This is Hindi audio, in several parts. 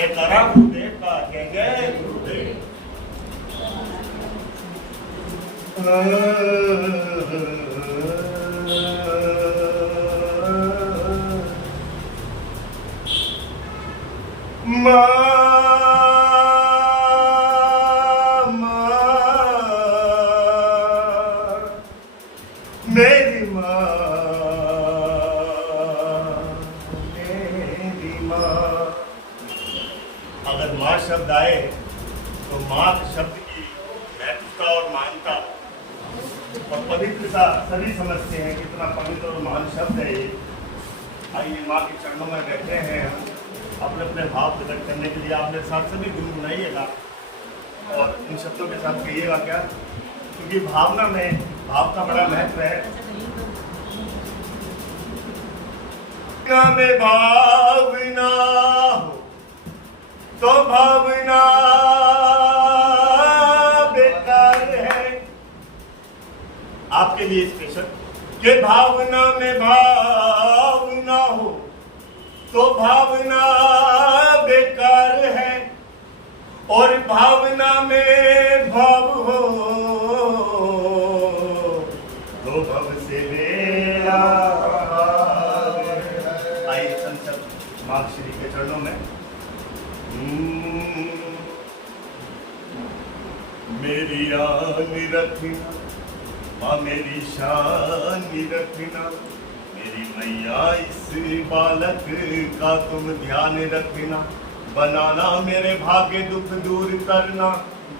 जयकारा गुरुदेव का, जय जय गुरुदेव। मेरी माँ। अगर माँ शब्द आए तो माँ शब्द की महत्वता और मान्यता और पवित्रता सभी समझते हैं कितना पवित्र और महान शब्द है ये। आइए माँ के चरणों में बैठे हैं, अपने अपने भाव प्रकट करने के लिए आपने साथ सभी गुनगुनाइएगा और इन शब्दों के साथ कहिएगा क्या, क्योंकि भावना में भाव का बड़ा महत्व है। में भावना हो तो भावना बेकार है। आपके लिए स्पेशल कि भावना में भावना हो तो भावना बेकार है, और भावना में भाव हो तो भव से मेरा। आइए संसद माँ श्री के चरणों में। मेरी आन रखना माँ, मेरी शान रखना, मेरी मैया इस बालक का तुम ध्यान रखना। बनाना मेरे भाग्य दुख दूर करना,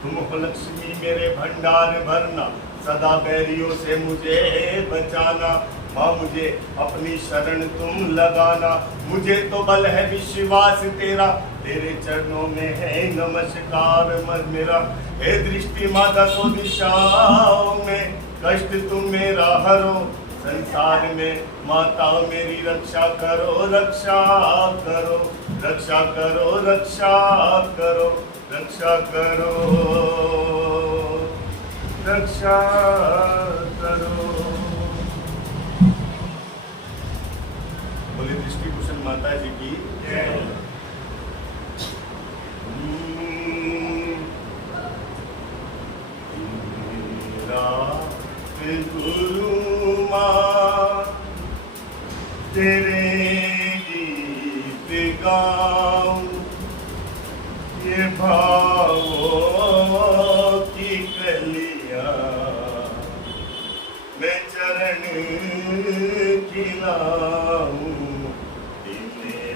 तुम हो लक्ष्मी मेरे भंडार भरना। सदा बैरियों से मुझे बचाना, माँ मुझे अपनी शरण तुम लगाना। मुझे तो बल है विश्वास तेरा, तेरे चरणों में है नमस्कार मन मेरा। हे दृष्टि माँ दसों दिशाओं में, कष्ट तुम मेरा हरो। संसार में माता मेरी रक्षा करो, रक्षा करो, रक्षा करो, रक्षा करो, रक्षा करो, रक्षा करो। बोले दृष्टि भूषण माता जी की जय। गुरु माँ तेरे गीत गाऊं, ये भावों की कलियां मैं चरण खिलाऊं। दिन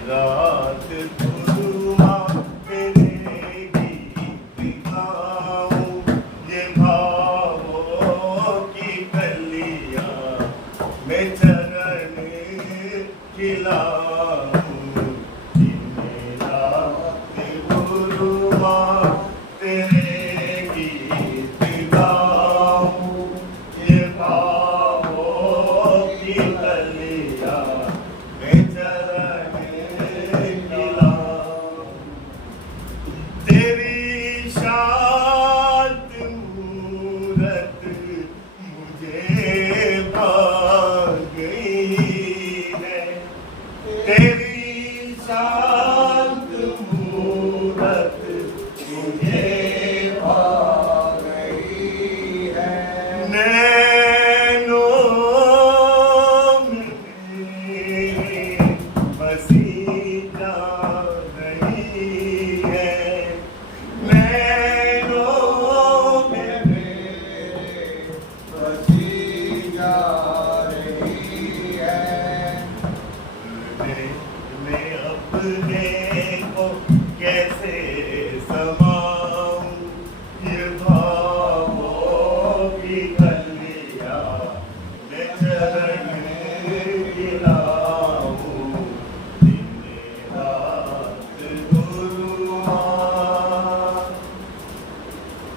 रात गुरु माँ तेरे गीत गाऊं, ये भावों की कलियां मैं चरण खिलाऊं। दिन रात गुरु माँ तेरे गीत गाऊं, ये भावों की कलियां मैं चरण खिलाऊं। तेरी शांत मूरत मुझे भा गई है, तेरी शांत मूरत मुझे भा गई है। नैनों में बसी जा रही है, नैनों में बसी जा रही है। मैं अपने को कैसे समाऊं, ये भावों की कलियां मैं चरण खिलाऊं। दिन रात गुरु माँ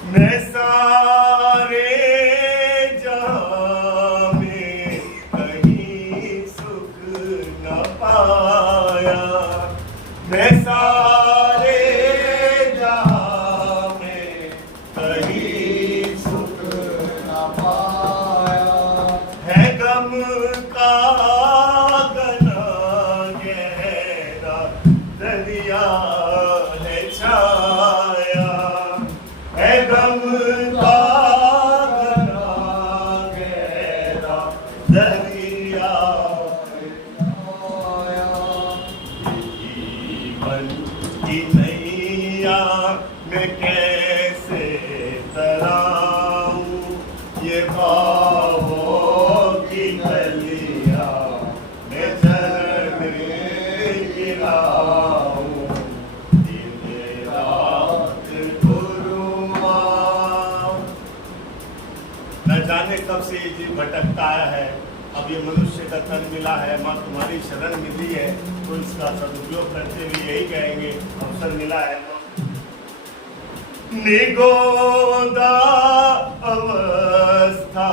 मैं सारे जहां में कहीं सुख न पाया, मैं सारे जहां में कहीं सुख न पाया। है गम का घना गहरा दरिया की नैया मैं कैसे तराऊं, ये भावों की गलियां मैं चरण गिराऊं, दिन रात गुरुआ। न जाने कब से ये जीव भटकता आया है, अब ये मनुष्य का तन मिला है, माँ तुम्हारी शरण मिली है, तो इसका सदुपयोग करते हुए यही कहेंगे, अवसर मिला है तो निगोदा अवस्था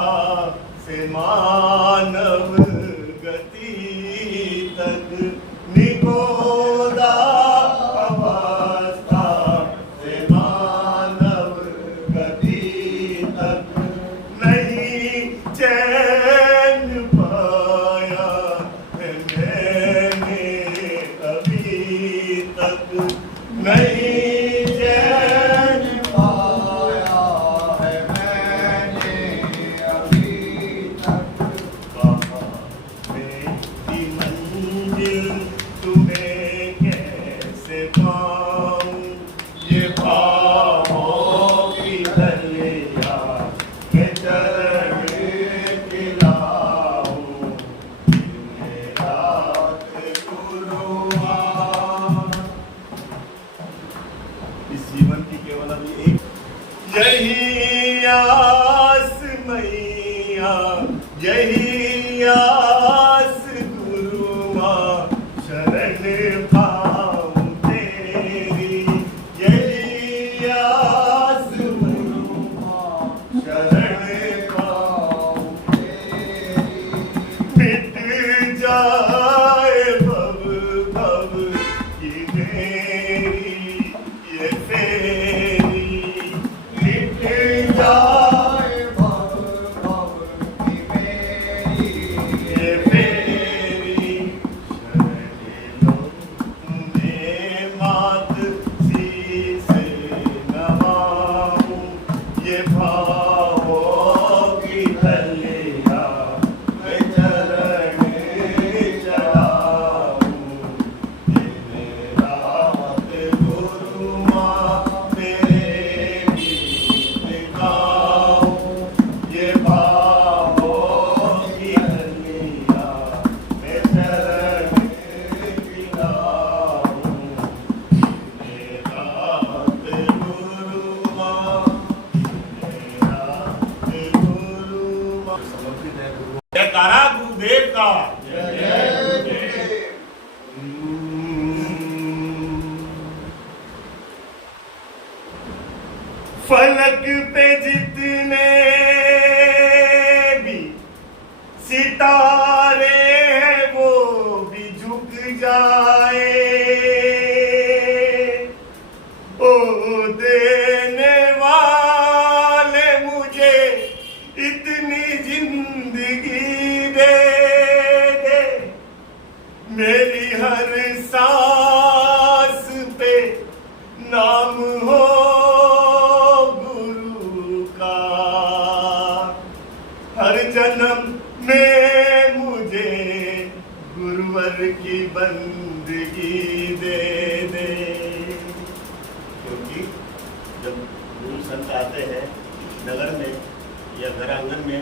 से मानव गति तक, निगोदा अवस्था से मानव गति तक, नहीं चैन पाया है मैंने अभी तक, नहीं चैन पाया है मैंने अभी तक। मेरी मंजिल तुम्हें कैसे पाऊं, ये भावों की दलिया मैं चरण गिराऊं, दिन रात गुरुआ। इस जीवन की केवल अभी एक यही आस मैया, यही आस गुरुआ, शरण पाऊं तेरी, यही आस गुरुआ, शरण पाऊं तेरी, मिट जाए भव भव की मेरी ये फेरी, मिट जाए भव भव की मेरी ये फेरी, शरण लो तुम्हें मात शीस नवाऊं, ये भावों की दलिया मैं चरण चढ़ाऊं, दिन रात गुरुआ तेरे गीत गाऊं, ये भावों की दलिया मैं चरण गिराऊं, दिन रात गुरुआ, दिन रात गुरुआ। समर्पित है गुरु। जयकारा गुरुदेव का। फलक पे जितने भी सितारे हैं वो भी झुक जाए, ओ देने वाले मुझे इतनी जिंदगी दे दे, मेरी हर सांस पे नाम हो गुरु का, हर जन्म में मुझे गुरुवर की बंदगी दे दे। क्योंकि जब गुरु संत आते हैं नगर में या घर आंगन में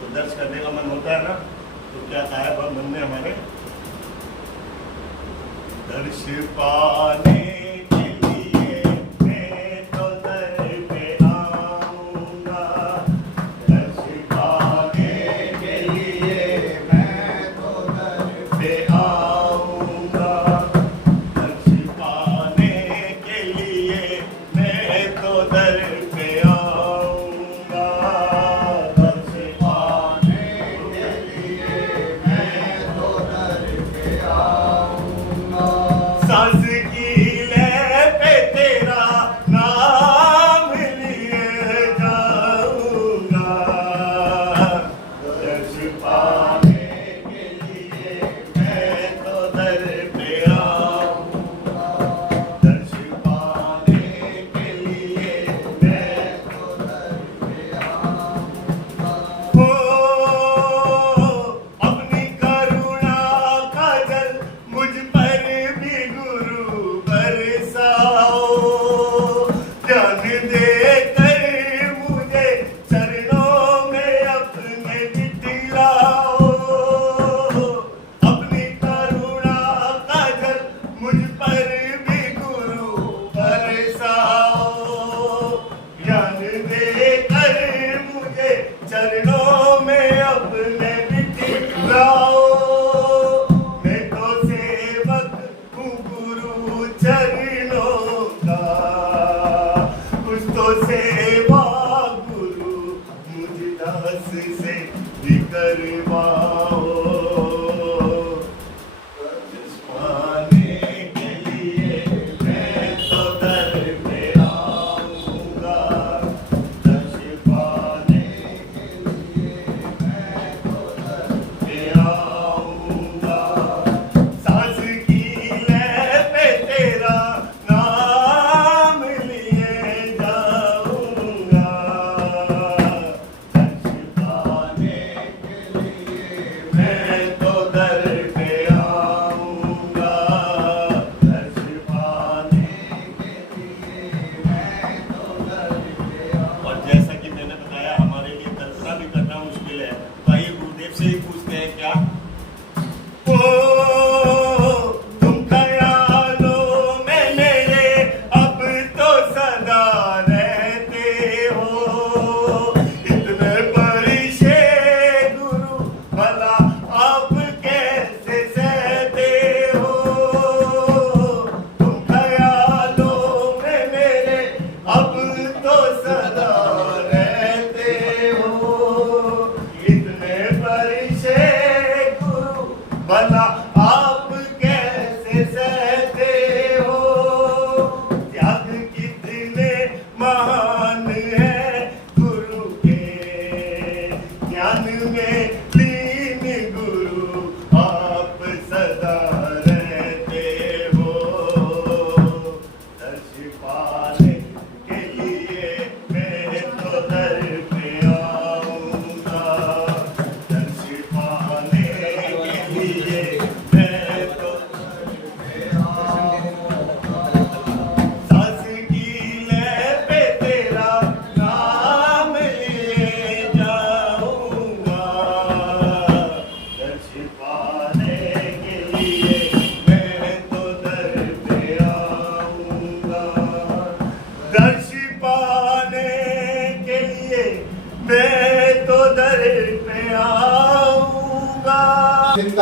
तो दर्श करने का मन होता है ना, तो क्या कहा है मन में हमारे, दर्श पाने के लिए मैं तो दर पे आऊंगा, दर्श पाने के लिए मैं तो दर पे आऊंगा, दर्श पाने के लिए मैं तो दर पे आऊंगा, दर्श पाने के लिए मैं तो दर पे आऊंगा, सांस की लय पे तेरा नाम लिए जाऊंगा, दर्श पाने के लिए मैं तो दर पे आऊंगा, दर्श पाने के लिए मैं तो दर पे आऊंगा। हो अपनी करुणा का जल मुझ पर भी गुरु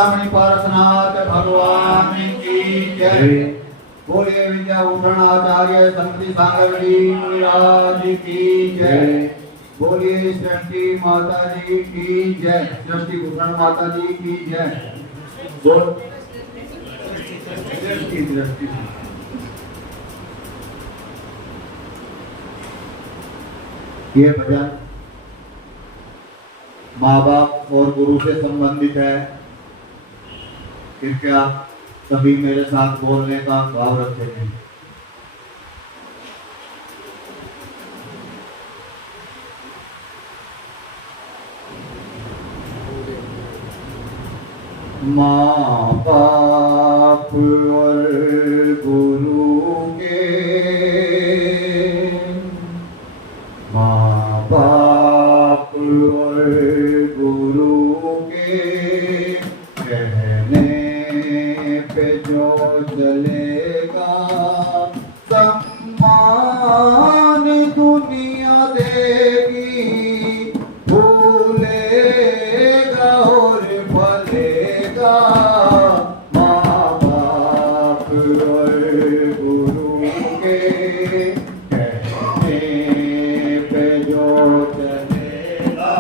चिंतामणि पारसनाथ भगवान की जय। बोलिए विद्याभूषण आचार्य समिति सांगरडी महाराज की जय। बोलिए सृष्टि माता जी की जय। सृष्टि भूषण माता जी की जय। बोल दृष्टि ये भजन माँ बाप और गुरु से संबंधित है। कृपया सभी मेरे साथ बोलने का भाव रखें। माँ बाप और गुरु के, माँ बाप और गुरु के कहने पे जो चलेगा, सम्मान दुनिया देगी, भूलेगा और भलेगा। माँ बाप और गुरु के कहने पे जो चलेगा,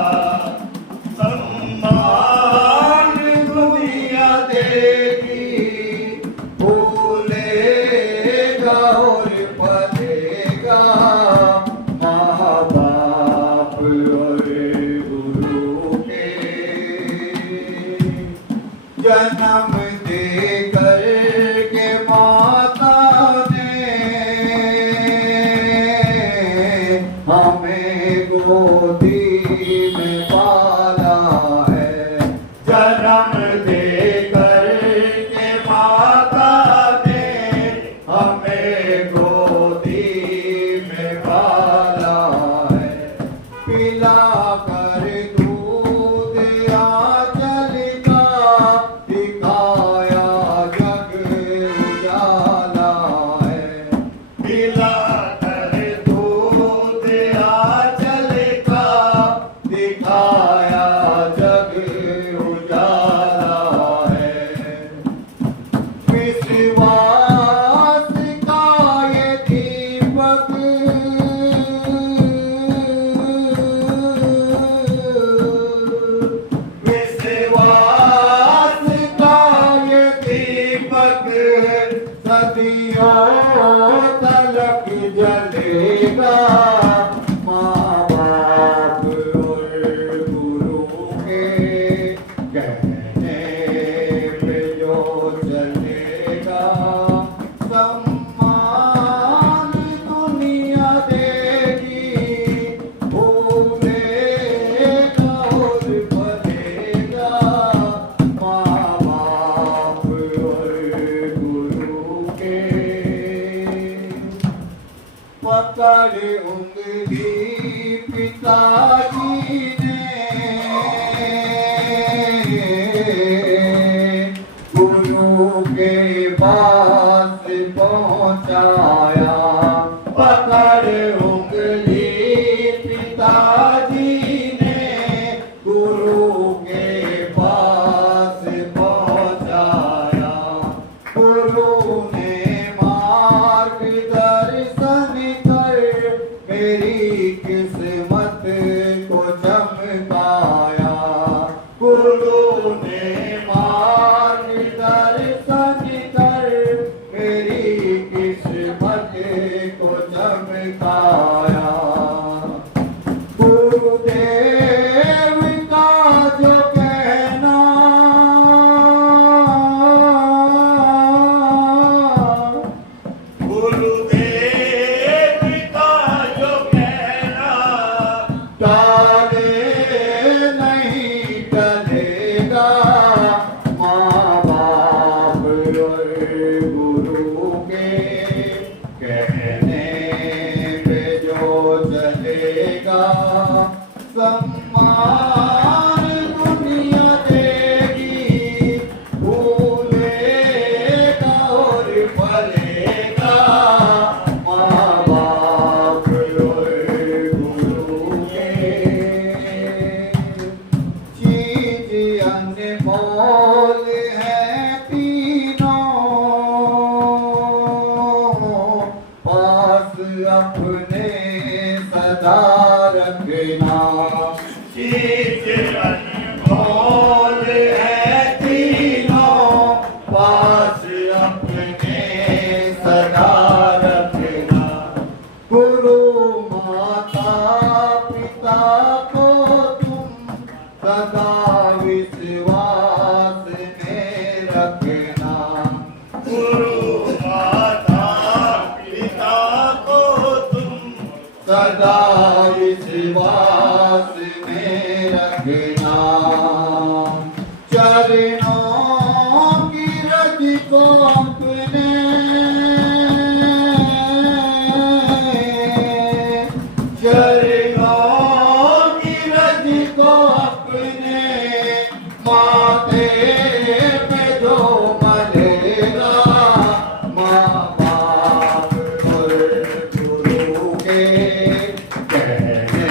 सम्मान दुनिया देगी, भूलेगा और भलेगा। माँ बाप और गुरु के जन्म दे कर के माता ने हमें गोदी में पाला है। जन्म दे कर के माता ने हमें गोदी में पाला है। पिला कर दूध आंचल का दिखाया जग उजाला है। पिला कर दूध आंचल का दिखाया जग उजाला है। विश्वास का ये दीपक विश्वास का ये दीपक सदियों तलक जलेगा। माँ बाप और गुरु के कहने पे जो चलेगा, सम्मान दुनिया देगी, भूलेगा और भलेगा। माँ बाप और गुरु के पकड़ उंगली पिताजी ने, गुरु के पास पहुंचाया। पकड़ उंगली पिताजी ने गुरु के पास पहुंचाया। गुरु ने मार्गदर्शन कर मेरी किस्मत को चमकाया। गुरु ने मार्गदर्शन कर मेरी किस्मत को चमकाया। गुरुदेव का जो कहना, गुरुदेव का जो कहना टाले नहीं टलेगा। माँ बाप और गुरु के कहने पे जो चलेगा, सम्मान दुनिया देगी, भूलेगा और भलेगा। माँ बाप और गुरु के चीज अनमोल अपने सदा रखना। गुरु माता पिता को तुम सदा विश्वास में रखना। गुरु माता पिता को तुम सदा विश्वास में रखना। चरणों की रज को अपने चरणों की रज को अपने माथे पे जो मलेगा, माँ बाप और गुरु के कहने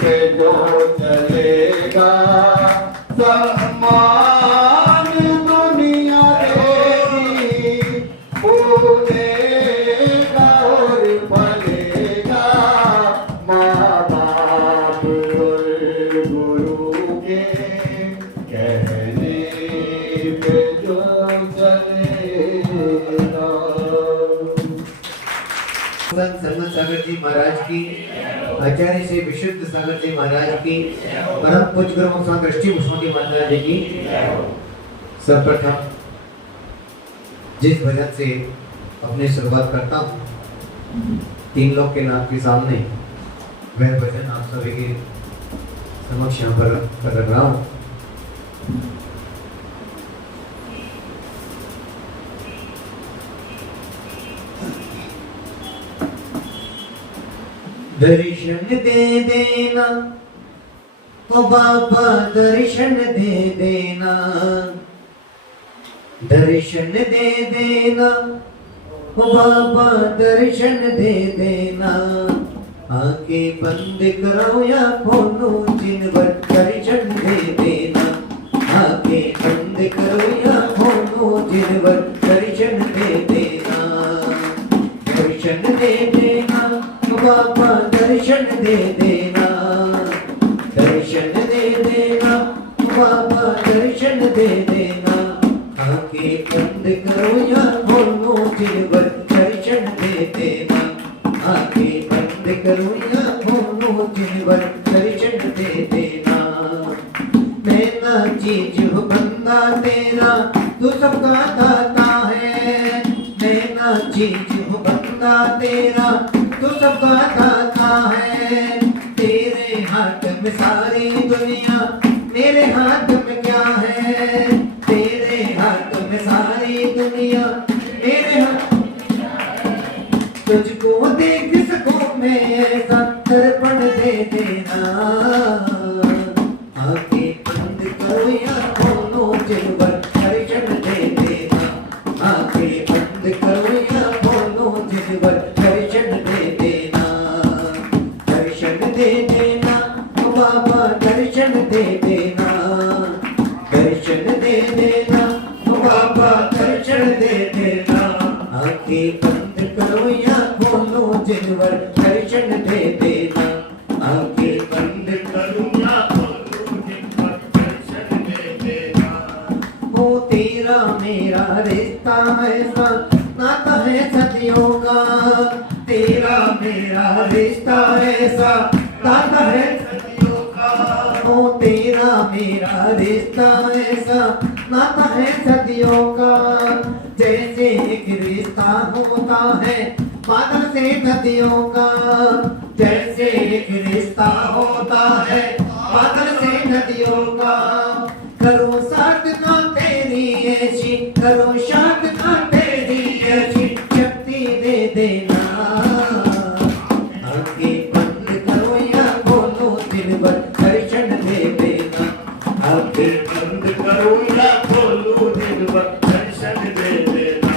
पे जो चलेगा, सम्मान दुनिया देगी, फूलेगा और फलेगा, माँ बाप और गुरु के कहने पे जो चलेगा। संत सर्वन सागर जी महाराज की, आचार्य श्री विशुद्ध सागर जी महाराज की, परम पूज्य गुरु स्वामी दृष्टि भूषण महाराज जी की। सर्वप्रथम जिस भजन से अपनी शुरुआत करता हूँ, तीन लोग के नाम के सामने, वह भजन आप सभी के समक्ष यहाँ पर कर रहा हूँ। दर्शन दे देना ओ बाबा, दर्शन दे देना, दर्शन दे देना ओ बाबा, दर्शन दे देना। आंखें बंद करो या खोलो, जिन पर दर्शन दे देना। आंखें बंद करो या खोलो, जिन पर दर्शन दे देना। दर्शन दे देना बाबा, दर्शन दे देना, दर्शन दे देना बाबा, दर्शन दे देना। आंखें बंद करो या खोलो, जिन पर दर्शन दे देना। आंखें बंद करो या खोलो, जिन पर दर्शन दे देना। मैं ना चीज हूँ बंदा तेरा, तू सबका दाता है। मैं ना चीज हूँ बंदा तेरा, तू सबका दाता है। तेरे हाथ में सारी दुनिया, मेरे हाथ में क्या है। तेरे हाथ में सारी दुनिया, मेरे हाथ। तुझको देख सकूं मैं ऐसा दर्पण दे देना। आंखें बंद करो या खोलो, जिन पर दर्शन दे देना। आंखें बंद करो या खोलो, जिन पर दर्शन दे देना। दर्शन दे देना बाबा, दर्शन दे देना, दर्शन दे देना बाबा, दर्शन दे देना। आंखें बंद करो या खोलो, जिन पर दर्शन दे देना। आंखें बंद करो या खोलो, जिन पर दर्शन दे देना। हो तेरा मेरा रिश्ता ऐसा, नाता है सदियों का। तेरा मेरा रिश्ता ऐसा, नाता है सदियों का। हो तेरा मेरा रिश्ता ऐसा, नाता है सदियों का। जैसे एक रिश्ता होता है बादल से नदियों का। जैसे एक रिश्ता होता है बादल से नदियों का। करो साधना तेरी ऐसी, करो साधना तेरी ऐसी, शक्ति दे देना। आंखें बंद करो या खोलो, दिल पर दर्शन दे देना। आंखें बंद करो या खोलो, दिल पर दर्शन दे देना।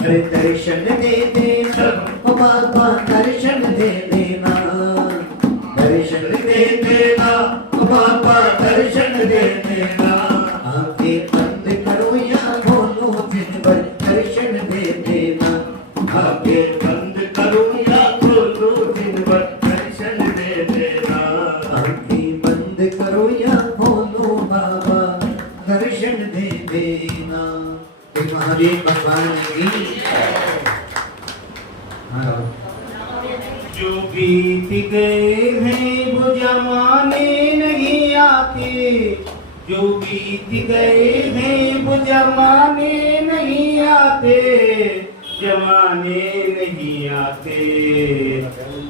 अरे दर्शन दे देना ओ बाबा, दर्शन दे देना, दर्शन दे देना ओ बाबा, दर्शन दे देना। आंखें बंद करो या खोलो, दिल पर दर्शन दे देना। आंखें बंद करो या खोलो, दिल पर दर्शन दे देना। आंखें बंद करो या खोलो बाबा, दर्शन दे देना। महादेव भगवान की जो बीत गए हैं वो जमाने नहीं आते, जो बीत गए हैं वो जमाने नहीं आते, जमाने नहीं आते,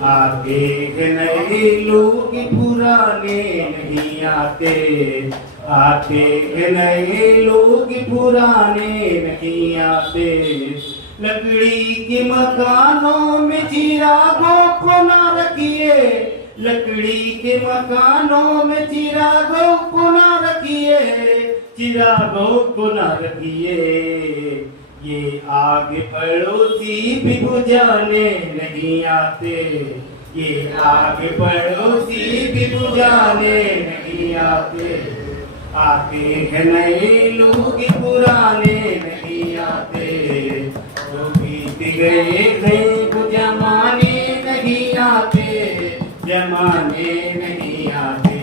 आते हैं नए लोग पुराने नहीं आते, आते हैं नए लोग पुराने नहीं आते। लकड़ी के मकानों में चिरागों को ना रखिए, लकड़ी के मकानों में चिरागों को ना रखिए, चिरागों को ना रखिए, ये आग पड़ोसी भी बुझाने नहीं आते, ये आग पड़ोसी भी बुझाने नहीं आते, आते हैं नए लोग पुराने नहीं आते, जो बीत गए हैं वो जमाने नहीं आते, जमाने नहीं आते।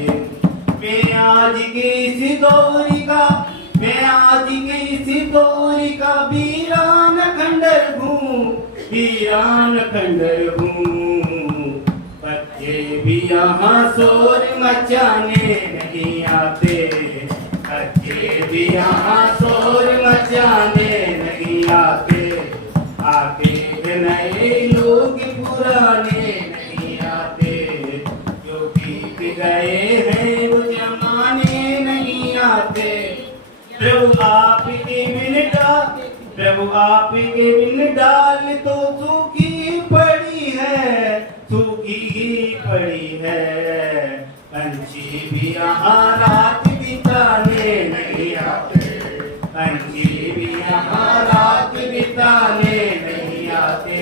मैं आज के इस दौर का, मैं आज के इस दौर का वीरान खंडर हूँ, वीरान खंडर हूँ। बच्चे भी यहाँ शोर मचाने नहीं आते, बच्चे भी यहाँ शोर मचाने नहीं आते, आते हैं नए लोग पुराने नहीं आते, जो बीत गए हैं वो जमाने नहीं आते। प्रभु आपके बिन डाल, प्रभु आपके बिन डाल तो सूखी पड़ी है, सूखी ही पड़ी है। पंछी भी यहाँ रात बिताने नहीं आते, पंछी भी यहाँ रात बिताने नहीं आते,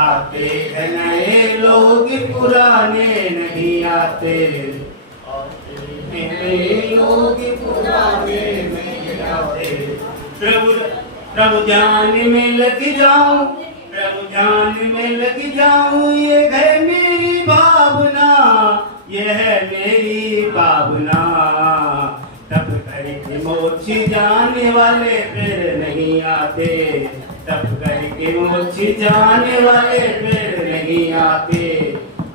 आते हैं नए लोग पुराने नहीं आते, नए लोग पुराने नहीं आते। प्रभु प्रभु जान में लग जाऊं, प्रभु जान में लग जाऊं, ये है मेरी भावना, ये है मेरी भावना। तब करके मोक्ष जाने वाले फिर नहीं आते, तब करके मोक्ष जाने वाले फिर नहीं आते,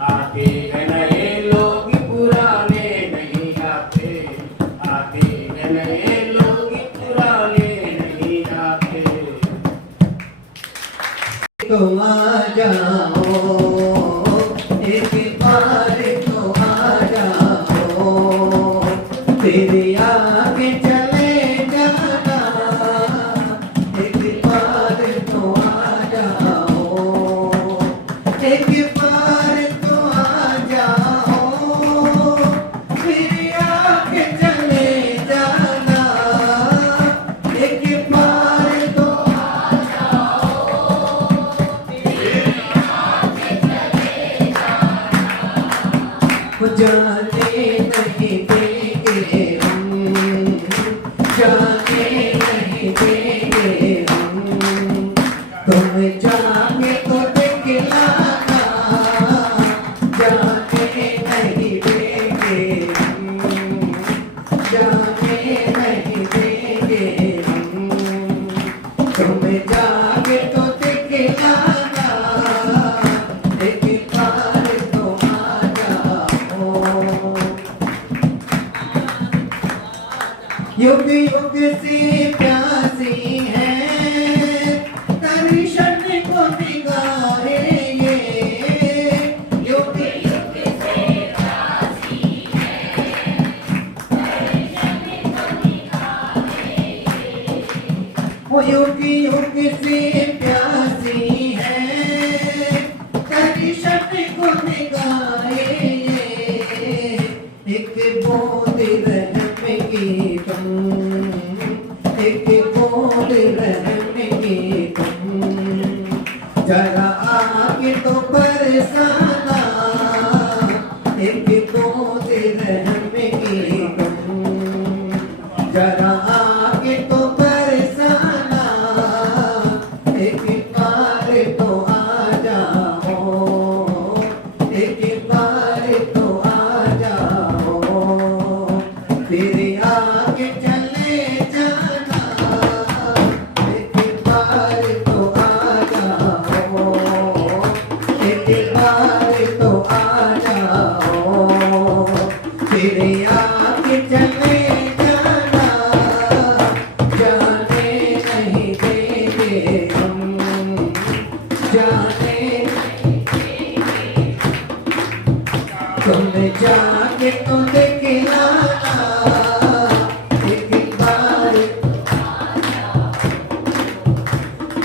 आते हैं नए लोग पुराने नहीं आते, आते हैं नए लोग पुराने नहीं आते। तो आ जाओ एक बार तो आ जाओ, तेरे आगे चले जाना, एक बार तो आ जाओ, एक बार तो आ जाओ, मेरे आगे चले जाना, एक बार तो आ जाओ, जाने नहीं देंगे हम, जाने नहीं देंगे हम, तुम जाके तो दिखलाना, जाने नहीं देंगे हम, जाने नहीं देंगे हम, तुम जाके तो दिखलाना, एक बार तो आ जाओ। युग युग से प्यासी है दर्शन को निगाहेंगे, युग युग से प्यासी है दर्शन को निगाहेंगे, वो युग युग से प्यासी है दर्शन को निगाहेंगे, एक बूंद रहम की तुम, एक बूंद रहम की तुम, जरा आके तो बरसाना, एक बूंद रहम की तुम, जरा आके तो बरसाना, एक बार तो आ जाओ, एक बार तो आ जाओ, तेरे आगे चले जाना, एक बार जाके तो दिखलाना एक बार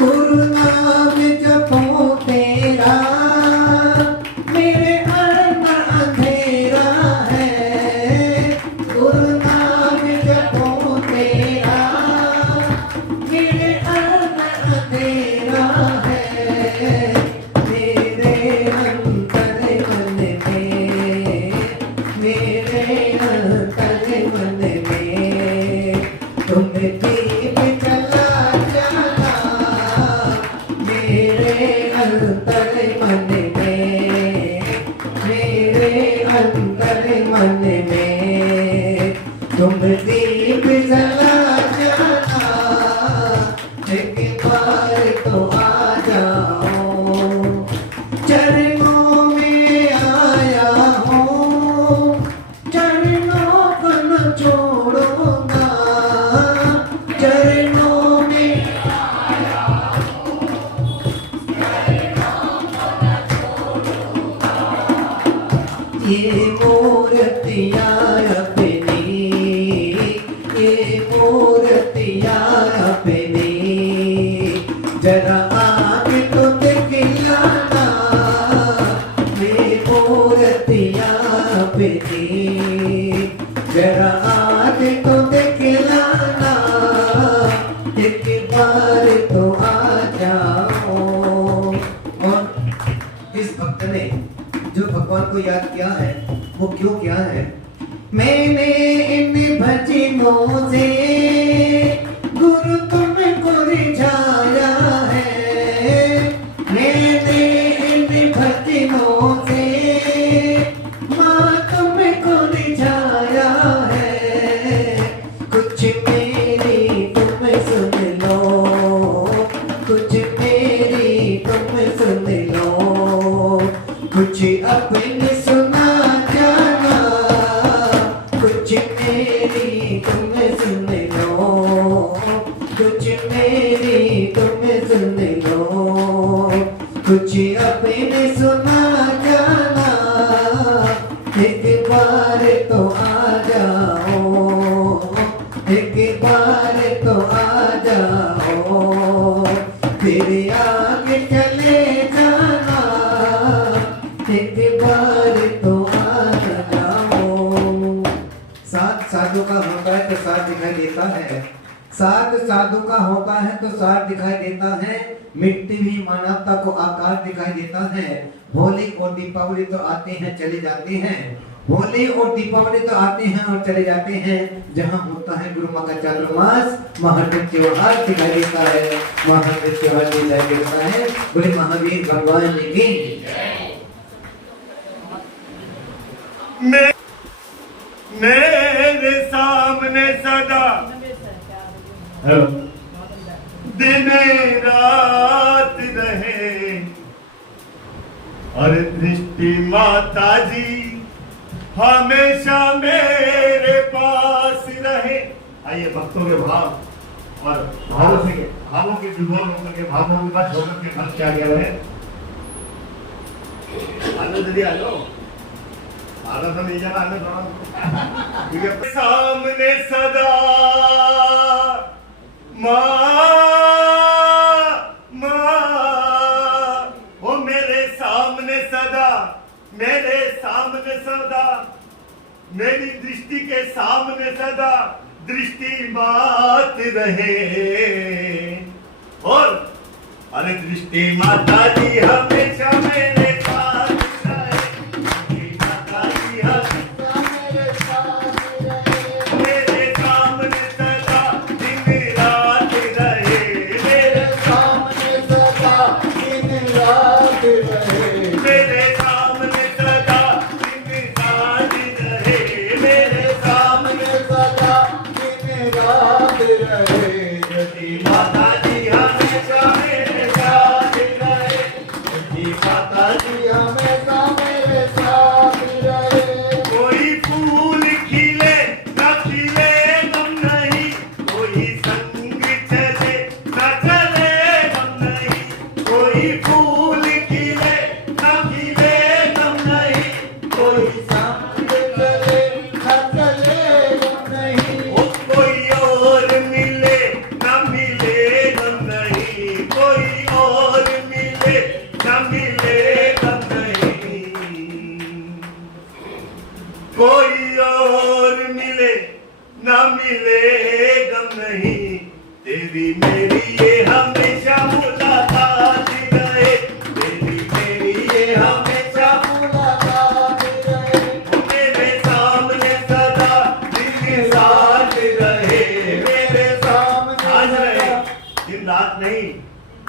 गुरु नाम जपो तेरा मेरे अंदर अंधेरा है गुरु नाम जपो तेरा मेरे अंदर अंधेरा है मेरे अंतर मन में मेरे अंतर मन में तुम दीप जला जाना मेरे अंतर मन में मेरे अंतर मन में तुम दीप जला जाना एक बार तो आ जाओ चरणों में आया हूँ चरणों को न छोड़ूंगा चरणों में ये मूर्तियाँ अपनी ये मूर्तियाँ अपनी जरा आके तो दिखलाना ये मूर्तियाँ अपनी जरा आके तो दिखलाना एक बार तो आ जाओ। और इस भक्त ने जो भगवान को याद किया है वो क्यों किया है मैंने इन भजनों से गुरु तुमको रिझाया है मैंने इन भजनों से माँ तुमको रिझाया है कुछ मेरी तुम सुन लो कुछ मेरी तुम सुन लो कुछ अपने सुना जाना कुछ मेरी तुम सुन लो कुछ मेरी तुम सुन लो कुछ अपने सुना जाना एक बार तो आ जाओ एक बार तो आ जाओ फिर आगे चले जाना एक बार तो आ जाओ। साथ साधु का होता है तो साथ दिखाई देता है साथ साधु का होता है तो साथ दिखाई देता है मिट्टी भी मानवता को आकार दिखाई देता है होली और दीपावली तो आते हैं चले जाते हैं होली और दीपावली तो आते हैं और चले जाते हैं जहाँ होता है गुरु माँ का चातुर्मास महावीर त्योहार दिखाई देता है महावीर त्योहार दिखाई देता है बोले महावीर भगवान की मेरे सामने सदा दिन रात रहे और दृष्टि माता जी हमेशा मेरे पास रहे। आइए भक्तों के भाव और भावों के विभोर होकर के भावों के पास होकर के भक्त क्या गया है आनंद दीदी आ जाओ आनंद तो नहीं जाना आनंद ठीक है सामने सदा वो मेरे सामने सदा मेरी दृष्टि के सामने सदा दृष्टि बात रहे और अरे दृष्टि माता जी हमेशा मेरे पास रहे दृष्टि माता जी हमेशा मेरे पास रहे मेरे सामने सदा दिन रात रहे मेरे सामने सदा दिन रात रहे मेरे सामने सदा दिन रात रहे मेरे सामने सदा दिन रात रहे यदि माता जी हमेशा मेरे साथ रहे यदि माता जी हमेशा मेरे साथ रहे कोई फूल खिले न खिले गम नहीं कोई संग चले न चले गम नहीं कोई फूल खिले न खिले गम नहीं कोई संग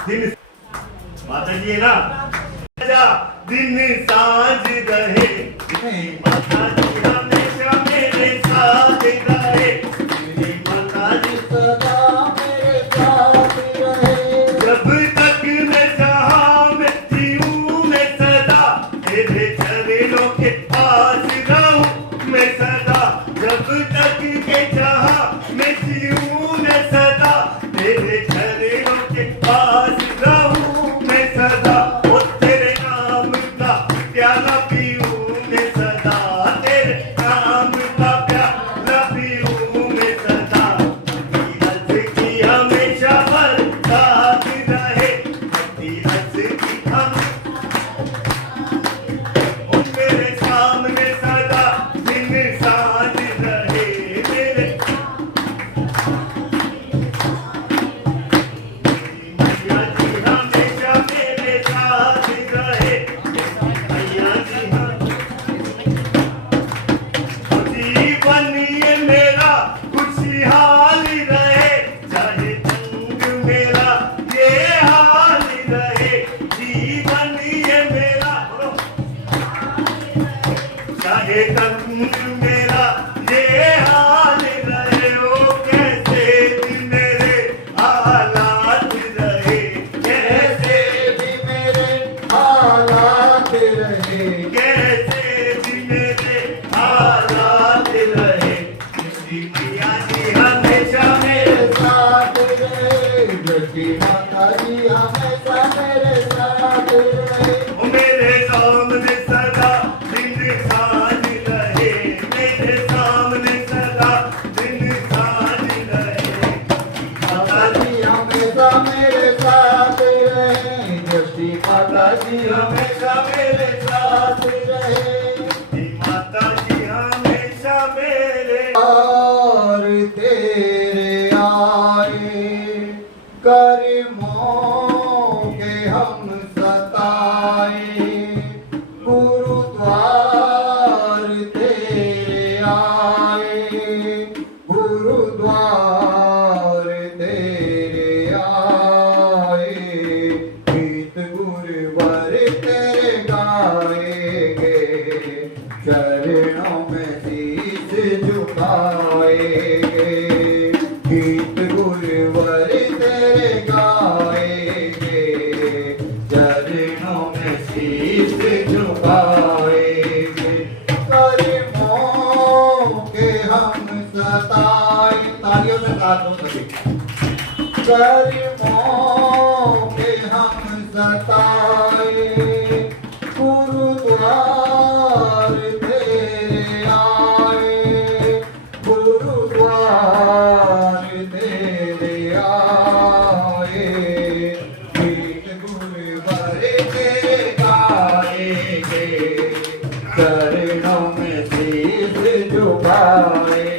दिन माता जी है ना, जा दिन सांझ रहे, माता जी हमेशा मेरे साथ रहे, मेरी माता जी सदा मेरे साथ रहे। जब तक मैं जहाँ में जीऊँ मैं सदा तेरे चरणों के पास रहूँ मैं सदा, जब तक के जहाँ मैं जीऊँ मैं सदा तेरे चरणों के पास रहूँ मैं सदा, ओ तेरे नाम का प्याला पीऊँ मैं सदा, तेरे नाम का प्याला पीऊँ मैं सदा, भक्ति रस की हमेशा बरसात रहे, भक्ति रस की हम ओ मेरे सामने सदा दिन सांझ रहे, मेरे मैया जी हमेशा मेरे साथ रहे, मैया जी जीवन ये मेरा खुशहाल रहे, चाहे तंग मेरा ये हाल रहे, जीवन ये मेरा चाहे तंग मेरा ये हाल रहे, ओ कैसे भी मेरे हालात रहे, कैसे भी मेरे हालात रहे। कैसे भी मेरे हालात रहे, श्री मैया जी हमेशा मेरे साथ रहे, जबकि माता जी हमेशा मेरे साथ रहे। ओ मेरे सामने सदा दिन सांझ रहे, मेरे सामने सदा दिन सांझ रहे, माता जी हमेशा मेरे साथ रहे, जबकि माता जी हमेशा मेरे साथ रहे। माता जी हमेशा मेरे और तेरे आए कर्मों के हम सताए, गुरुद्वार तेरे आए, गुरुद्वार तेरे आए, गीत गुरुवर तेरे गाएंगे, चरणों में शीश झुकाएंगे, गीत गुरुवर तेरे गाएंगे, चरणों में शीश झुकाएंगे। कर्मों के हम सताए, तालियों से साथ दो सभी। कर्मों के हम सताए, गुरुद्वार तेरे आए, गुरुद्वार तेरे आए, गीत गुरुवर तेरे गाएंगे, चरणों में शीश झुकाए।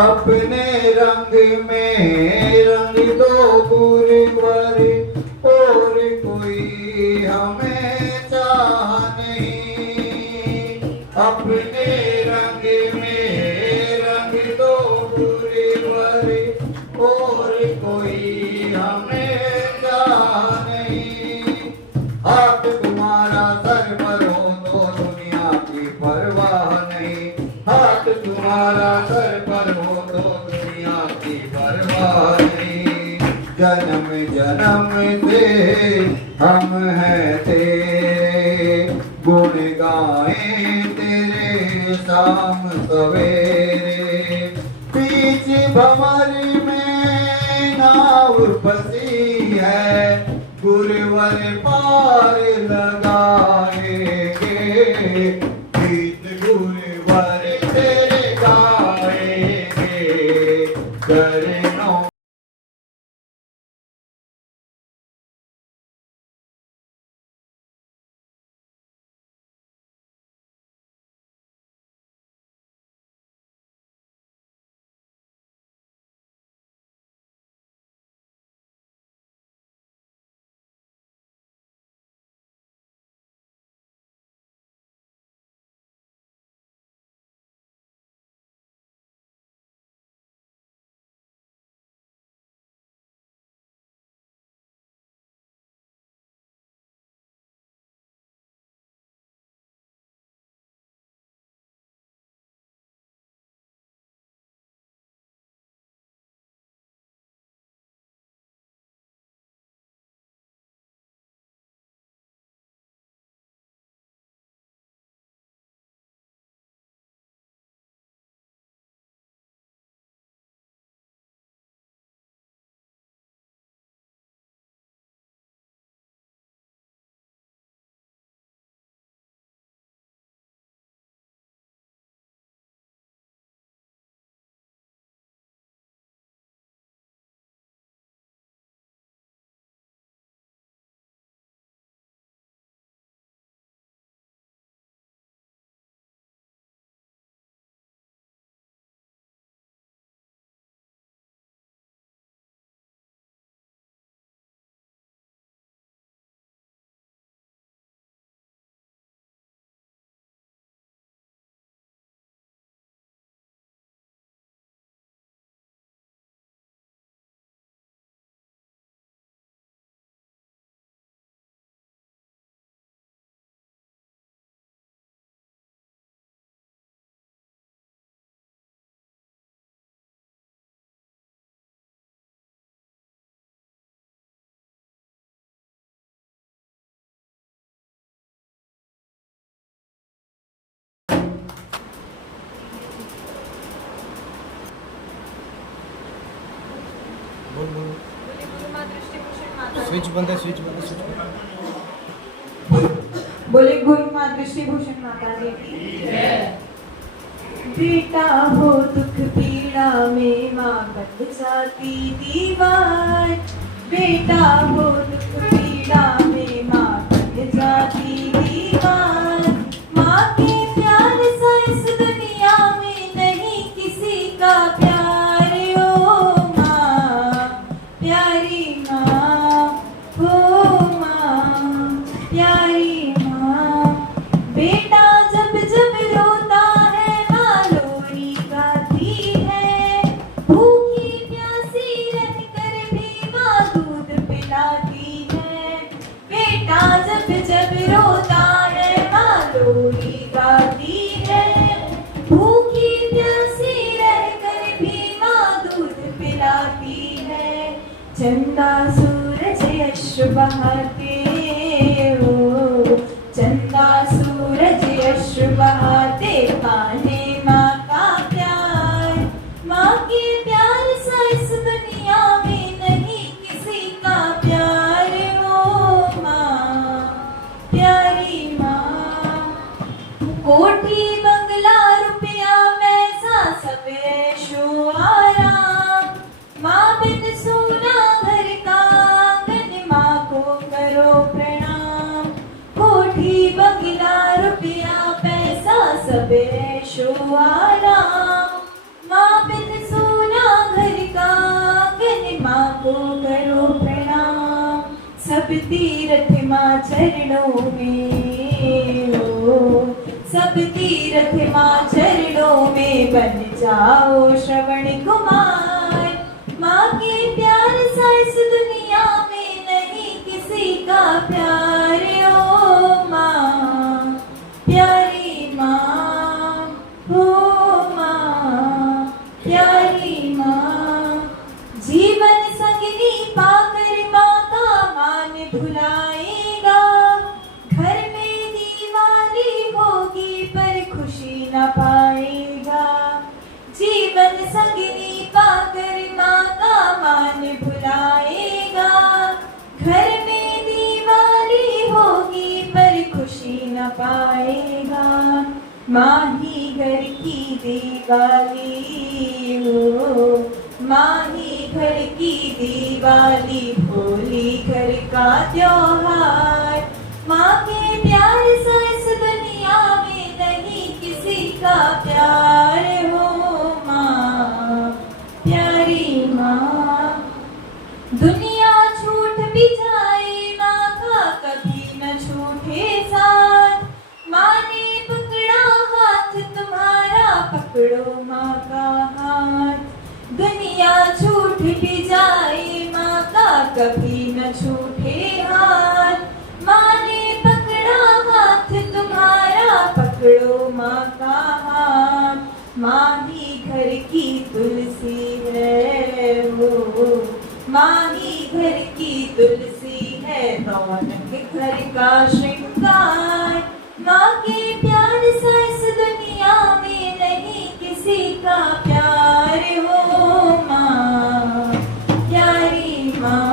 अपने रंग में रंग दो गुरुवर, और कोई हमें चाह नहीं। अपने रंग में रंग दो गुरुवर, और कोई हमें चाह नहीं। हाथ तुम्हारा सर पर हो तो दुनिया की परवाह नहीं। हाथ तुम्हारा सर पर हो तो दुनिया की परवाह नहीं। जन्म जन्म से हम हैं तेरे, गुण गाएं तेरे शाम सवेरे। बीच भंवर में नाव फंसी है, गुरुवर पार लगाएंगे। गीत गुरुवर तेरे गाएंगे, चरणों स्विच बंद है, स्विच बंद है, स्विच बंद है। बोले गुरु माँ दृष्टिभूषण माता जी बेटा हो दुख पीड़ा में माँ बन जाती दीवार। बेटा हो दुख पीड़ा में माँ बन जाती दीवार। माँ के प्यार सा इस दुनिया में नहीं किसी का प्यार। ओ माँ प्यारी माँ, हो माँ प्यारी माँ। बेटा जब जब रोता है माँ लोरी गाती है। भूखी प्यासी रहकर भी माँ दूध पिलाती है। बेटा जब जब रोता है माँ लोरी गाती है। भूखी प्यासी रहकर भी माँ दूध पिलाती है। चंदा सूरज यश बहाते हो, चंदा सूरज यश बहाते पाने माँ का प्यार। माँ के प्यार सा इस दुनिया में नहीं किसी का प्यार। ओ माँ प्यारी माँ। कोठी बंगला रुपया पैसा सब ऐशो आराम। माँ बिन सोना घर का आंगन माँ को करो सब तीर्थ माँ चरणों में हो, सब तीर्थ माँ चरणों में बन जाओ श्रवण कुमार। माँ के प्यार सा इस दुनिया में नहीं किसी का प्यार हो माँ, प्यारी माँ हो माँ, प्यारी माँ। जीवन संगनी पाकर माँ का मान भुलाएगा, घर में दीवानी होगी पर खुशी न पाएगा। जीवन संगनी पाकर माँ का मान भुलाएगा, घर में दीवानी होगी पर खुशी न पाएगा। माँ ही घर की दिवाली हो, माँ ही घर की दिवाली, होली घर का त्योहार। माँ के प्यार सा इस दुनिया में नहीं किसी का प्यार हो माँ, प्यारी माँ। दुनिया छूट भी जाए माँ का कभी न छूटे साथ, माँ ने पकड़ा हाथ तुम्हारा पकड़ो माँ का हाथ। दुनिया छूट भी जाए माँ का कभी न छूटे हाथ, माँ ने पकड़ा हाथ तुम्हारा पकड़ो माँ का हाथ। माँ ही घर की तुलसी है वो, माँ ही घर की तुलसी है, रौनक घर का श्रृंगार। माँ के प्यार सा इस दुनिया में नहीं किसी का प्यार हो माँ, प्यारी माँ।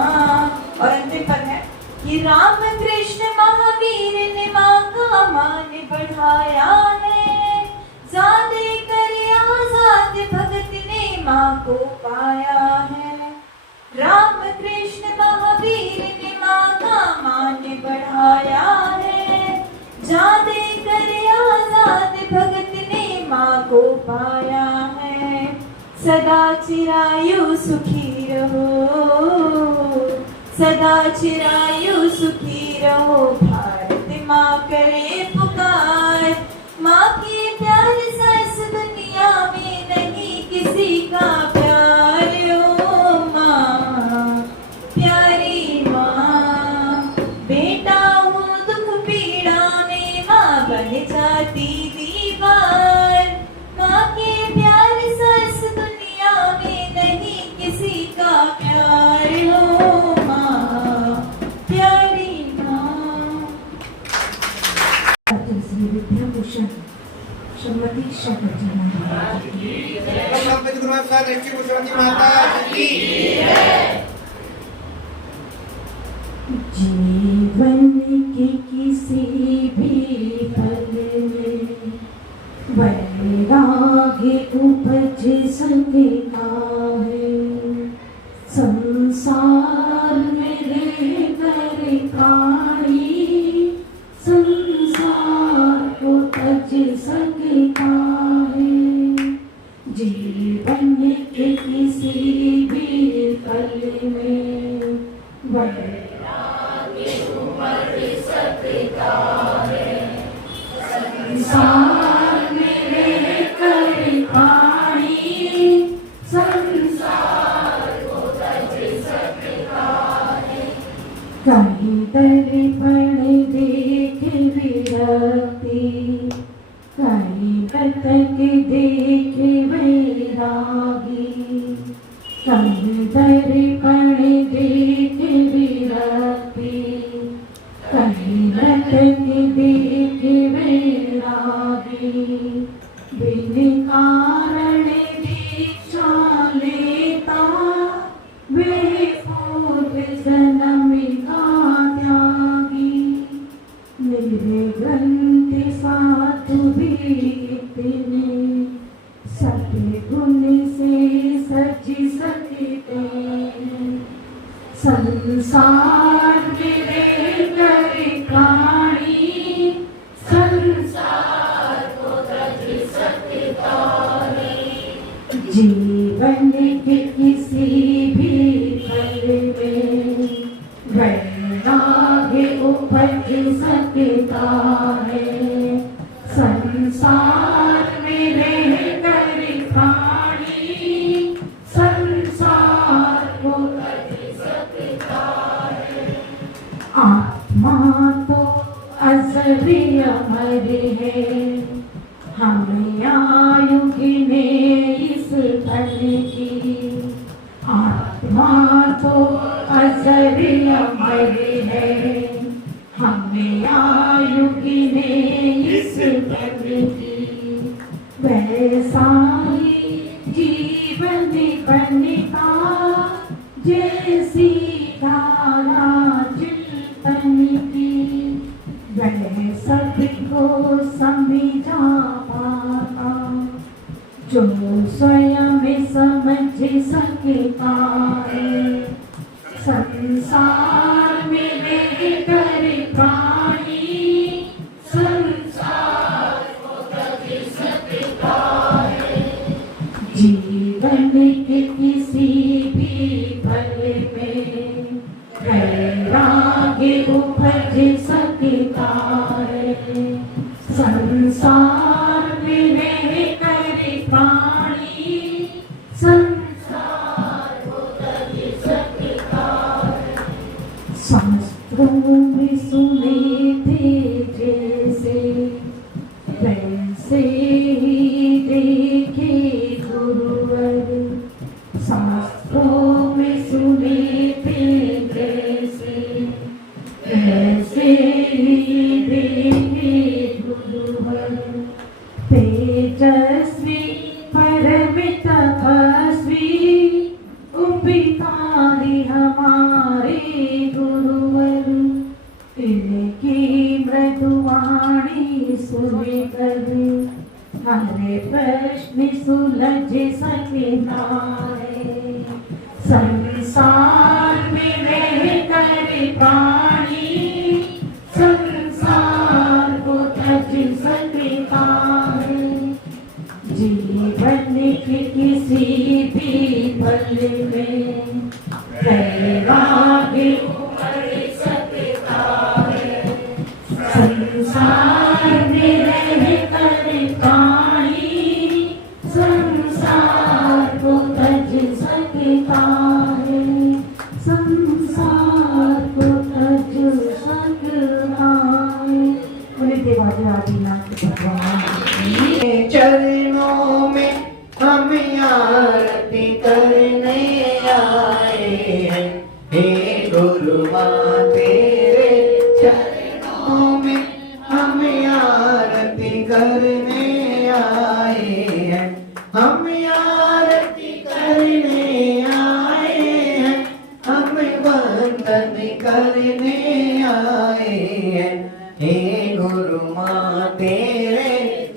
और अंतिम पद है कि राम कृष्ण महावीर ने माँ का मान बढ़ाया है, ज़ादे करे आजाद भगत ने माँ को पाया है। राम कृष्ण महावीर ने माँ का मान बढ़ाया है, ज़ादे करे आजाद भगत ने माँ को पाया है। सदा चिरायु सुखी रहो, सदा चिरायु सुखी रहो, भारत माँ करे पुकार। माँ के प्यार सा इस दुनिया में नहीं किसी का प्यार हो माँ, प्यारी माँ। बेटा हूँ दुख पीड़ा में माँ बन जाती दीवार। माँ के प्यार सा इस दुनिया में नहीं किसी का प्यार हो माँ, प्यारी माँ। श्री विद्याभूषण श्रीमती शंकर जीवन के किसी भी पल में वैराग्य उपज सकता है। संसार में रहकर प्राणी संसार को तज सकता है। जीवन के किसी भी पल में वैराग्य उपज सकता है। संसार में रहकर प्राणी संसार को तज सकता है। कहीं दर्पण देख विरक्ति, कहीं कतक देख वैरागी। कहीं दर्पण देख विरक्ति, कहीं कतक देख वैरागी। बिन कारण दीक्षा लेता वे पूर्व जन्म का त्यागी। निर्ग्रंथ साधु भी इतने सद्गुण से सज सकते हैं। संसार में रहकर प्राणी संसार को तज सकता है। जीवन के किसी भी पल में वैराग्य स्वयं समझ सकता है। संसार में रहकर प्राणी संसार को तज सकता है। जीवन के किसी भी पल में वैराग्य उपज सकता है। संसार में रहकर प्राणी संसार को तज सकता है। शास्त्रों में सुने थे जैसे वैसे ही देखे गुरुवर। शास्त्रों में सुने थे जैसे वैसे ही देखे गुरुवर। तेजस्वी परम तपस्वी पितारी हमारे गुरुवर। इनकी मृदुवाणी सुनकर हर प्रश्न सुलझ सकता है। संसार में रहकर प्राणी संसार को तज सकता है। जीवन के किसी भी पल में वैराग्य उपज सकता है। संसार में रहकर प्राणी संसार को तज सकता है। संसार को तज सकता है। बोले देवादिनाथ भगवान के चरणों में हम आरती करने आए हैं। हे गुरु माँ तेरे चरणों में हम आरती करने आए हैं। हम आरती करने आए हैं। हम वंदन करने आए हैं। हे गुरु माँ तेरे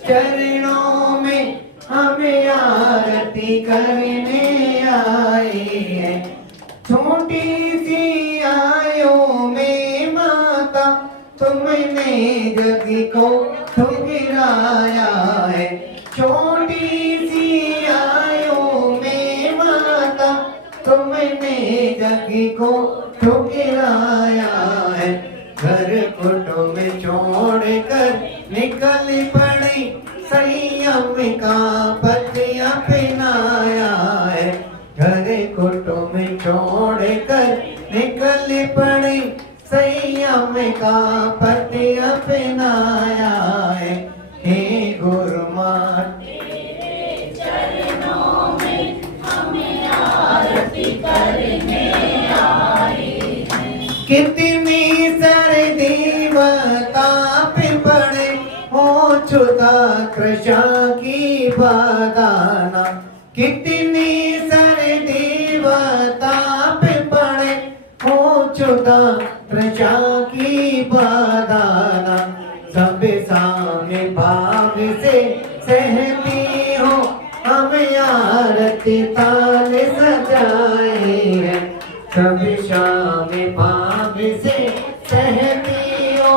चरणों में हम आरती करने आए हैं। छोटी सी आयु में माता तुमने जग को ठुकराया है। छोटी सी आयु में माता तुमने जग को ठुकराया है। घर कुटुंब छोड़ कर निकल पड़ी संयम का पति अपनाया है। घर कुटुंब छोड़ कर निकल पड़ी संयम का पति अपनाया है। हे गुरु माँ तेरे चरणों में हम आरती करने आए हैं। कितनी सर्दी ताप पड़े हो चुदा कृष्ण की बागाना। कितनी सर्दी ताप पड़े हो चुदा कृष्ण की बागाना। सब सामने भाव से सहती हो हम आरती ताल सजाए हैं। सब शाम भाव से सहती हो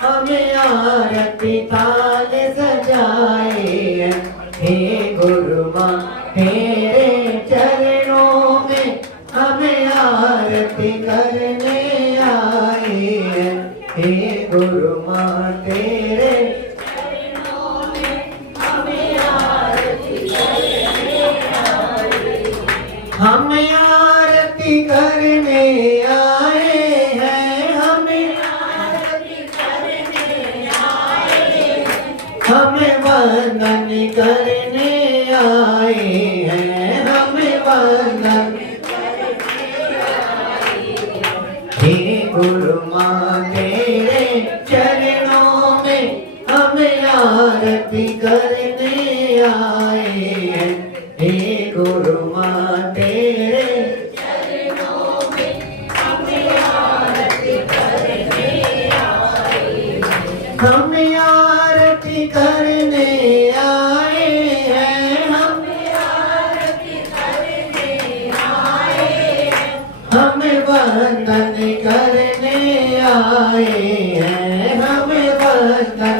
हम आरती ताल सजाए हैं। हे गुरु माँ तेरे चरणों में हम आरती करने आए हैं। हे गुरु माँ तेरे चरणों में हम आरती करने आए हैं। हम आरती करने आए हैं। हम आरती करने आए हैं। हम वंदन करने आए हैं। हम वंदन करने आए हैं। हे गुरु माँ तेरे चरणों में हम आरती करने आए हैं। हे गुरु माँ तेरे चरणों में हम आरती करने आए हैं। हम आरती करने आए हैं। हम वंदन करने आए हैं, हम वंदन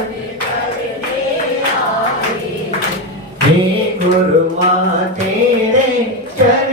हे गुरु माँ तेरे चरण